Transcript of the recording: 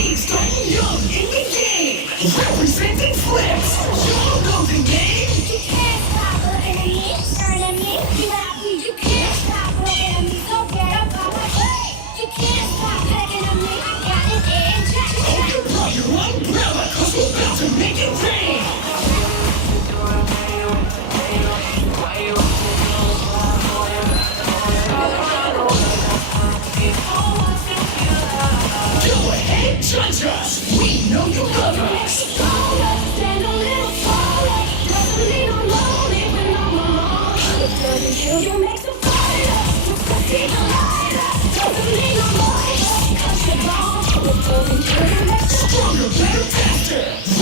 Starting young in the game, representing Flipz. Y'all know the name. You can't stop an enemy, enemy. You have me. You can't stop an enemy. So get up on my way. You can't stop an enemy. I got an edge. Open up your umbrella, cause we're about to make it rain. Go ahead, judge us. We know you love us. Stand a little taller. Doesn't mean I'm lonely when I'm alone. Doesn't kill you, makes a fire. Just see the lighter. Doesn't mean I'm loyal. Cause you're wrong. Doesn't kill you, makes a Stronger, better, faster.